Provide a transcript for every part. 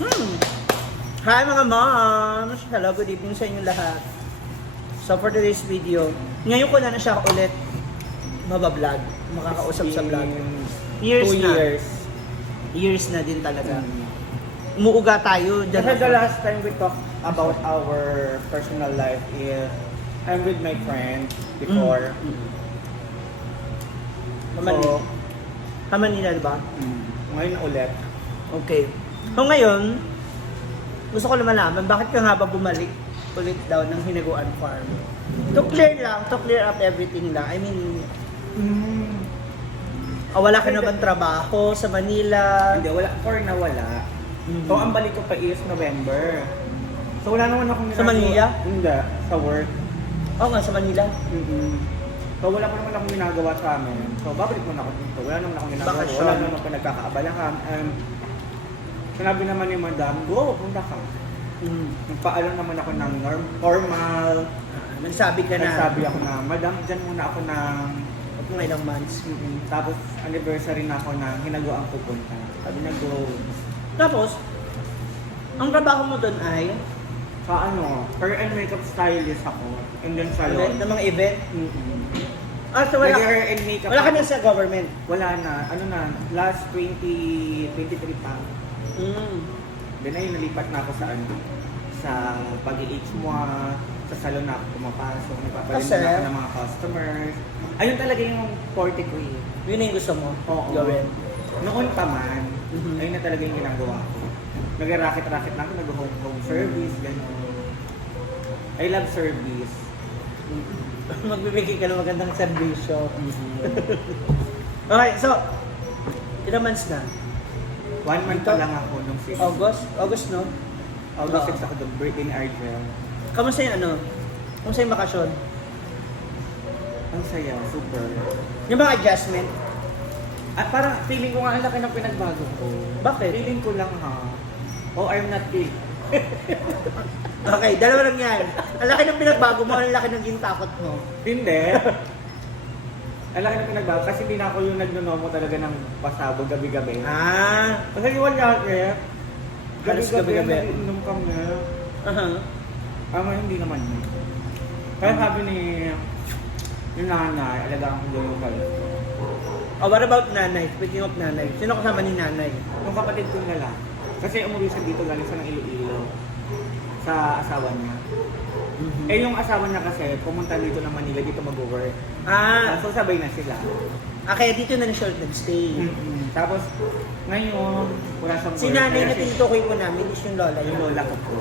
Hi mga moms! Hello, good evening sa inyo lahat. So for today's video, ngayon ko na siya ulit mabablog, makakausap sa vlog. Years 2 na. years. Years na din talaga. Umuuga tayo. dyan Kasi ako. the last time we talked about our personal life is I'm with my friend before. Manila. Manila, diba? Ngayon ulit. Okay. So ngayon, gusto ko na malaman, bakit ka nga ba bumalik ulit daw ng Hinaguan Farm? To clear up everything lang. I mean, wala ka na bang trabaho sa Manila? Hindi, wala. For na wala. So ang balik ko pa is November. So wala naman akong Sa Manila? Hindi, sa work. Oo nga, sa Manila. So wala pa naman akong ginagawa sa amin. So babalik muna ako dito. Wala naman akong ginagawa. Bakasyon. Wala naman ako nagkakaabalahan. Sinabi naman ni Madam, go, punta ka. Nagpaalam naman ako ng formal. Nagsabi ka na. Nagsabi ako na, Madam, dyan muna ako ng Kung ilang months. tapos anniversary na ako ng Hinaguan pupunta. Sabi na, go. Tapos, ang trabaho mo doon ay Sa hair and makeup stylist ako. And then salon. ng mga event. So wala, Hair and makeup. wala ka na sa government. Wala na. Ano na, last 2023 pa. Then ayun, nalipat na ako sa sa pag-i-age mo, sa salon na ako pumapasok, nagpapalinis Kasi? na ako ng mga customers. Ayun talaga yung forte ko eh. Yun na yung gusto mo Oo. gawin. Noon pa man, Mhm. ayun na talaga yung ginagawa ko. Nag-racket-racket na ako, nag-home service, gano'n. I love service. Magbibigay ka ng magandang serbisyo. Okay, so, ilang months na? 1 month pa lang ako nung 6. August, no? August Oo. 6 ako doon, birthday ni Argel. Kamusta yung ano? Kamusta yung bakasyon? Ang saya, super. Yung mga adjustment? At parang feeling ko nga ang laki ng pinagbago ko. Bakit? Feeling ko lang ha. Oh, I'm not big. Okay, dalawa lang yan. Ang laki ng pinagbago mo, ang laki ng gintakot mo. Hindi. Ang laki ng pinagbago kasi hindi na ako yung nagnonomo talaga ng pasabog gabi-gabi. Kasi wala eh. Halos gabi-gabi. Nag-inom kami. Uh-huh. Hindi naman yun. Kaya sabi ni yung nanay, alagaan ko yung health ko. What about nanay? Speaking of nanay, sino kasama ni nanay? Yung kapatid kong lalaki. Kasi umuwi siya dito galing sa ng Iloilo sa asawa niya. Eh yung asawa niya kasi pumunta dito ng Manila dito mag-work. So sabay na sila. Kaya dito na siya nag-stay. Tapos ngayon wala siyang Si work. nanay na Kaya tinutukoy ko namin is yung lola yung niya. lola ko po.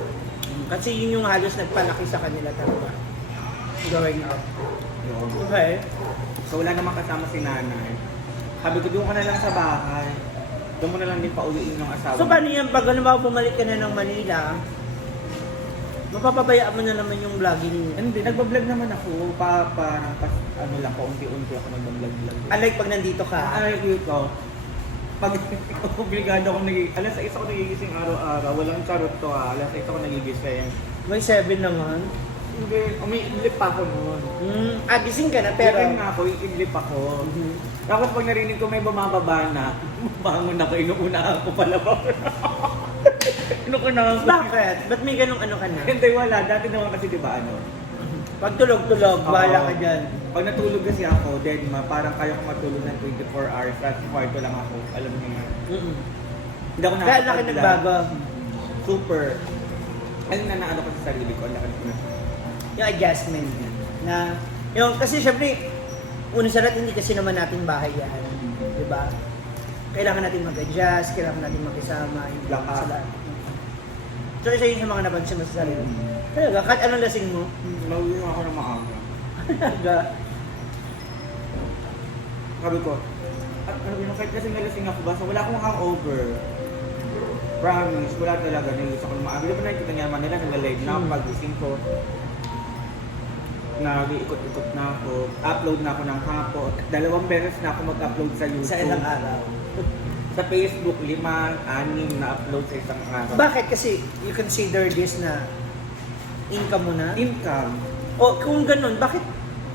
Kasi yun yung halos nagpalaki sa kanila talaga. Growing up. Yun. Okay. So wala namang kasama si nanay. Sabi ko doon ka na lang sa bahay. Doon mo na lang din pauwiin yung asawa. So paano yan? Pag halimbawa bumalik ka na ng Manila, mapapabayaan mo na naman yung vlogging. Hindi, nagbablog naman ako. Parang ano lang, paunti-unti ako nagbablog. Unlike pag nandito ka. Ay, dito. Pag obligado ako alas 6 ako nagigising araw-araw. Walang charot to Alas 6 ako nagigising. May 7 naman. Hindi, umiidlip pa ako noon. Gising ka na pero... Pero nga ako, iidlip ako. Tapos pag narinig ko may bumababa na, bangon ako, inuuna ako palabas. Inuuna ako. Bakit? Ba't may ganong ano ka na? Hindi, wala. Dati naman kasi diba Pag tulog-tulog, bahala ka dyan. Pag natulog kasi ako, then parang kaya ko matulog ng 24 hours. At kwarto lang ako. Alam niyo nga. Hindi ako Kaya laki nagbago. Super. Ano na naano ko sa sarili ko. Ang laki nagbago. Yung adjustment na yung kasi syempre una sa lahat hindi kasi naman natin bahay yan, di ba? Kailangan natin mag-adjust, kailangan natin makisama, hindi lang sa lahat. So isa yun sa mga napansin mo sa sarili. Talaga, kahit anong lasing mo? Nauwi ako ng maaga. Talaga. Sabi ko, at ano yun, kahit kasi nalasing ako ba, so wala akong hangover. Promise, wala talaga. Nailis ako ng maaga. Di ba nakikita niya naman nila, nag-live na ako, pagising ko. Nag-iikot-ikot na ako, upload na ako ng hapon. 2 beses na ako mag-upload sa YouTube. Sa ilang araw. Sa Facebook, 5, 6 na upload sa isang araw. Bakit? Kasi you consider this na income mo na? Income. O kung ganun, bakit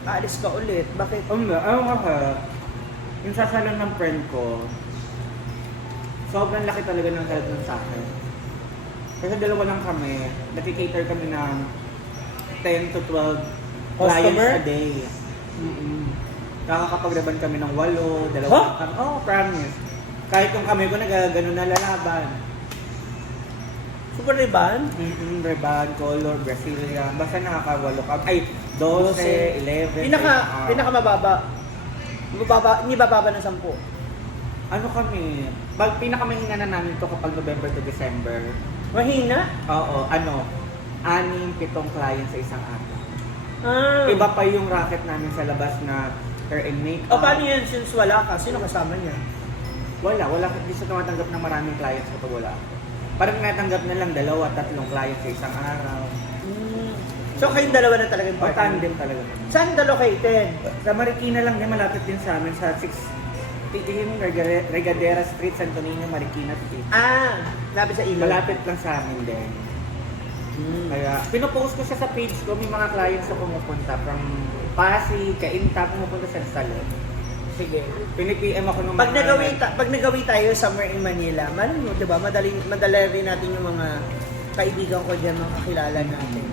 aalis ka ulit? Bakit? Ayaw ka. Yung sasalan ng friend ko, sobrang laki talaga ng help nun sa akin. Kasi dalawa lang kami, nag-cater kami ng 10 to 12 Customer? clients a day. Nakakapag-reban kami ng 8, dalawa Huh? lang kami. Oh, promise. Kahit yung kami ko nagagano na lalaban. Super riban? Reban, color, Brazilian, basta nakaka-8 kami. Ay, 12, 11. Pinaka mababa. Hindi bababa ng 10. Ano kami, pinakamahina na namin to kapag November to December. Mahina? Oo, 6-7 clients sa isang araw. Ah. Iba pa yung racket namin sa labas na hair and makeup. O paano yan since wala ka? Sino kasama niya? Wala. Hindi siya tumatanggap ng maraming clients kapag wala ako. Parang natanggap na lang 2-3 clients sa isang araw. So kayong dalawa na talaga yung O partner? tandem talaga. Saan ka located? Sa Marikina lang din, malapit din sa amin sa 6 yung Regadera Street, Santo Niño, Marikina. Ah, lapit sa ilog. Malapit lang sa amin din. Kaya, pinopost ko siya sa page ko, may mga clients na pumupunta from Pasig, Cainta, pumupunta sa Salon. Sige. Pini-PM ako ng Pag nagawi tayo somewhere in Manila, malam mo, 'di ba? Madali rin natin yung mga kaibigan ko diyan, mga kakilala natin.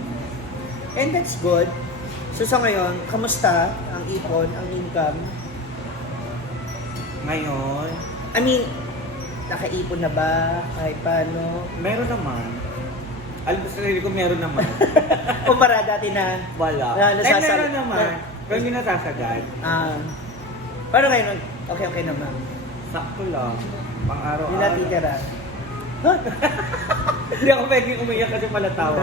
And that's good. So sa ngayon, kamusta ang ipon, ang income? Ngayon, I mean, nakaipon na ba? Kahit paano? meron naman. Alam ko sa sarili ko, meron naman. Kumpara dati na Wala. Meron naman. Pero hindi nasasagad. Paano ngayon? Okay naman. Sakto lang. Pang-araw-araw. Hindi natitira. Hindi ako pwedeng umiyak kasi palatawa.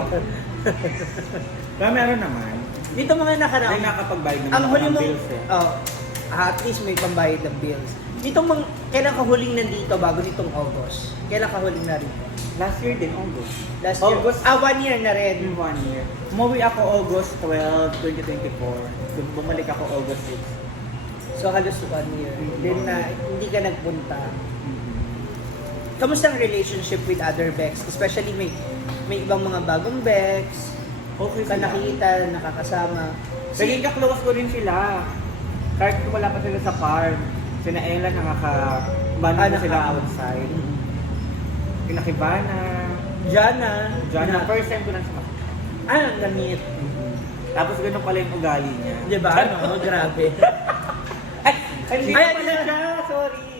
Pero meron naman. Dito mga Ay, nakaraang... nakapagbayad naman Ang ako huli ng mong... bills eh. At least may pambayad ng bills. Dito kailan ka huling nandito bago nitong August? Kailan ka huling na rito? Last year din, August. Last year? August. 1 year na rin. In 1 year. Umuwi ako August 12, 2024. Bumalik ako August 6. So halos 1 year. Mm-hmm. Then hindi ka nagpunta. Kamusta ang relationship with other Bex? Especially may ibang mga bagong Bex. Okay Ka sila. nakikita, nakakasama. Naging ka-close ko rin sila. Kahit wala pa sila sa farm. Sina Ella nakaka-band na sila outside. Kinakibana. Jana. First time ko lang siya makita. Na-meet. Tapos ganun pala yung ugali niya. Di ba? No? Grabe. Hindi Ay, pala ay, siya. Sorry.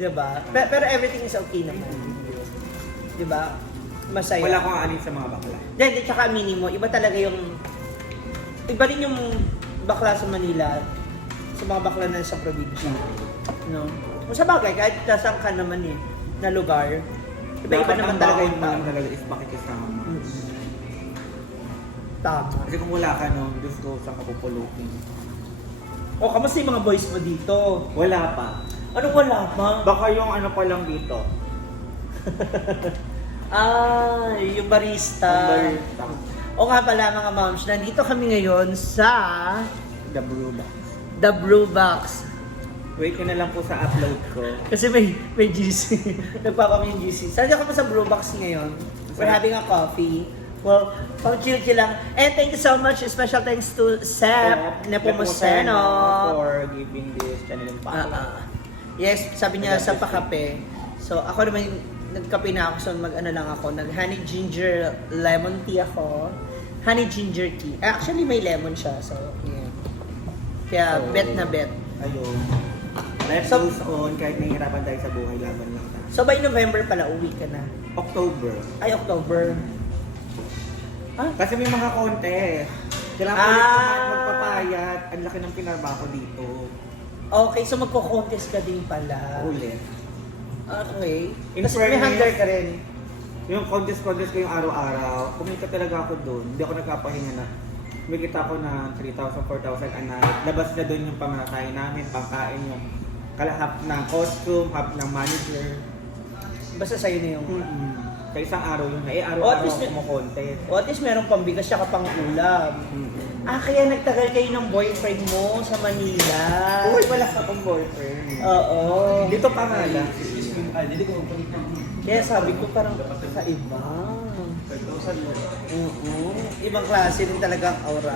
Di ba? Pero everything is okay naman. Di ba? Masaya. Wala akong aanin sa mga bakla. Then, tsaka aminin mo, iba talaga yung... Iba rin yung bakla sa Manila sa mga bakla na sa probinsya. No? Kung sa bagay, kahit nasaan ka naman na lugar, iba-iba naman talaga yung tao. talaga is makikisama. Tama. Kasi kung wala ka no, Diyos ko, saan ka pupulutin? O, kamusta yung mga boys mo dito? Wala pa. Anong wala pa? Baka yung ano pa lang dito. Yung barista. O nga pala mga moms, nandito kami ngayon sa The Brew Box. The Brew Box. Wait ko na lang po sa upload ko. Kasi may GC. Nagpapamay yung GC. Saan ako sa Brew Box ngayon? We're having a coffee. Well, pang chill-chill lang. And thank you so much. Special thanks to Sep Nepomuceno for giving this channel yung Yes, sabi niya sa pakape. So ako naman nagkape na ako. So mag-ano lang ako. Nag-honey ginger lemon tea ako. Honey ginger tea. Actually may lemon siya. So yeah. Kaya bet na bet. Ayun. Life So- goes on kahit nahihirapan tayo sa buhay, laban lang tayo. So by November pala uwi ka na. October. Ay, October. Kasi may mga contest. Kailangan ko ulit magpapayat. Ang laki ng pinarba ko dito. Okay, so magko-contest ka din pala. Ulit. Okay. In Kasi may fairness- hunger ka rin. Yung contest ko yung araw-araw, kumita talaga ako doon. Hindi ako nagkapahinga na. Kumikita ako na 3,000, 4,000 a night. Labas na doon yung pangakain namin, pangkain yung kalahap ng costume, half ng manager. Basta sa'yo na yung... Sa isang araw yun. Oh, at Araw-araw least ako kumokontest. O at least merong pambigas siya pang ulam. Kaya nagtagal kayo ng boyfriend mo sa Manila. Uy, wala ka pang boyfriend. Oo. Dito pa nga lang. Kaya sabi ko parang sa iba. Ibang klase rin talaga ang aura.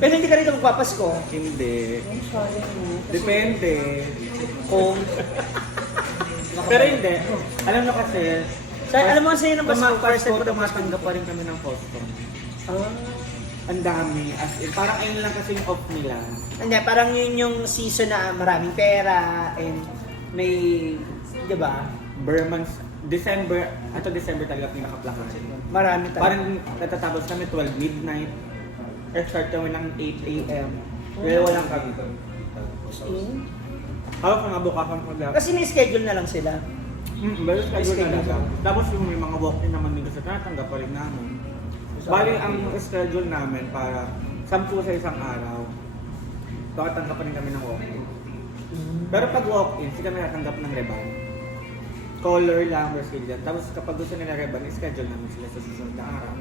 Pero hindi ka rin magpapasko. Hindi. Sayang mo. Depende. Kung Pero hindi. Alam mo kasi, Alam mo sa'yo ng Pasko, first time ko na tumatanggap pa rin kami ng custom. Ah. Ang dami. As in, parang ayun lang kasi yung off nila. Hindi, parang yun yung season na maraming pera and may, di ba? Burmans, December talaga pinaka-plaka. Marami talaga. Parang natatapos kami 12 midnight. Start kami ng 8 a.m. Pero walang kami. Hawak nga bukasan ko lang. Kasi may-schedule na lang sila. Pero schedule Schedule. talaga. Tapos yung may mga walk-in naman dito sa tinatanggap pa rin namin. Bali ang schedule namin para 10 sa isang araw. Takatanggap pa rin kami ng walk-in. Pero pag walk-in, hindi kami natanggap ng reban. Color lang, Brazilian. Tapos kapag gusto nila reban, schedule namin sila sa susunod na araw.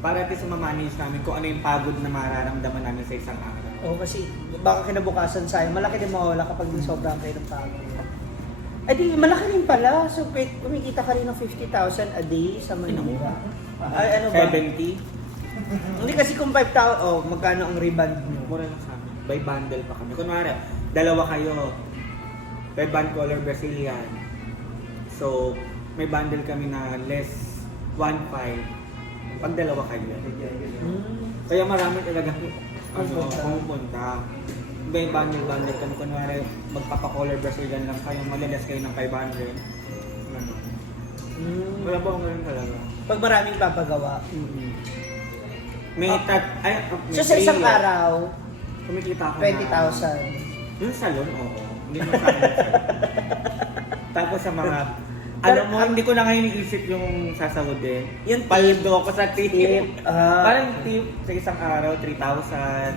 Para at least ma-manage namin kung ano yung pagod na mararamdaman namin sa isang araw. Oo, kasi baka kinabukasan sa'yo, malaki din mawawala kapag din sobrang kayo ng pagod. Ay di, malaki rin pala. So, kumikita ka rin ng 50,000 a day sa Manila. Ay, ano ba? 70? Hindi kasi kung 5,000, magkano ang reband mo? Mura lang sa amin. By bundle pa kami. Kunwari, dalawa kayo. By band color Brazilian. So, may bundle kami na less 1.5 pag dalawa kayo. Kaya marami talaga pumupunta. May bundle kami. Kunwari, magpapa-color Brazilian lang kayo. Malilas kayo ng 500. Ano. Wala ba ganun talaga? Pag maraming papagawa. May So, sa isang araw, kumikita ako 20,000. Yung salon, oo. Hindi mo sa akin. Tapos sa mga, alam mo, hindi ko na ngayon iisip yung sasahodin. Yung paldo ko sa tip. Parang Parang tip sa isang araw, 3,000.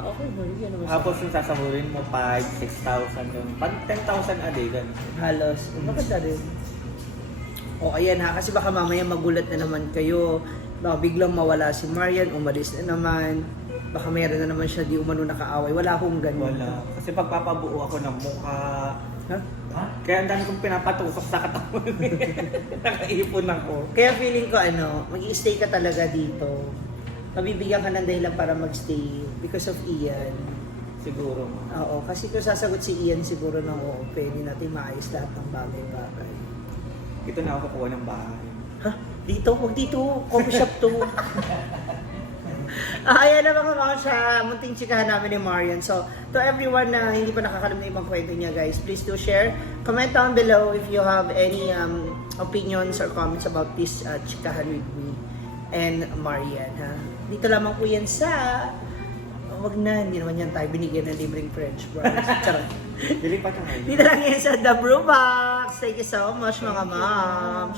okay, yan naman. Tapos yung sasahodin mo, 5,000, 6,000. Yung pag 10,000 a day, ganun. Halos. Maganda rin. O ayan ha, kasi baka mamaya magulat na naman kayo. Baka biglang mawala si Marian, umalis na naman. Baka mayroon na naman siya di umano nakaaway. Wala akong ganun. Wala. Kasi pagpapabuo ako ng mukha. Ha? Kaya ang dami kong pinapatusok sa katawan. Nakaipon ako. Kaya feeling ko mag-i-stay ka talaga dito. Mabibigyan ka ng dahilan para mag-stay because of Ian. Siguro. Oo, kasi kung sasagot si Ian siguro na oo, pwede natin maayos lahat ng bagay-bagay. Ito na ako kukuha ng bahay. Ha? Dito? Huwag dito. Coffee shop to. Ayan na mga sa munting chikahan namin ni Marian. So, to everyone na hindi pa nakakalam na ibang kwento niya, guys, please do share. Comment down below if you have any opinions or comments about this chikahan with me and Marian. Ha? Dito lamang po yan sa... Wag na, hindi naman yan tayo binigyan ng libreng French fries. Charot. Dili pa tayo. Dito lang yan sa The Brew Box. Thank you so much mga moms.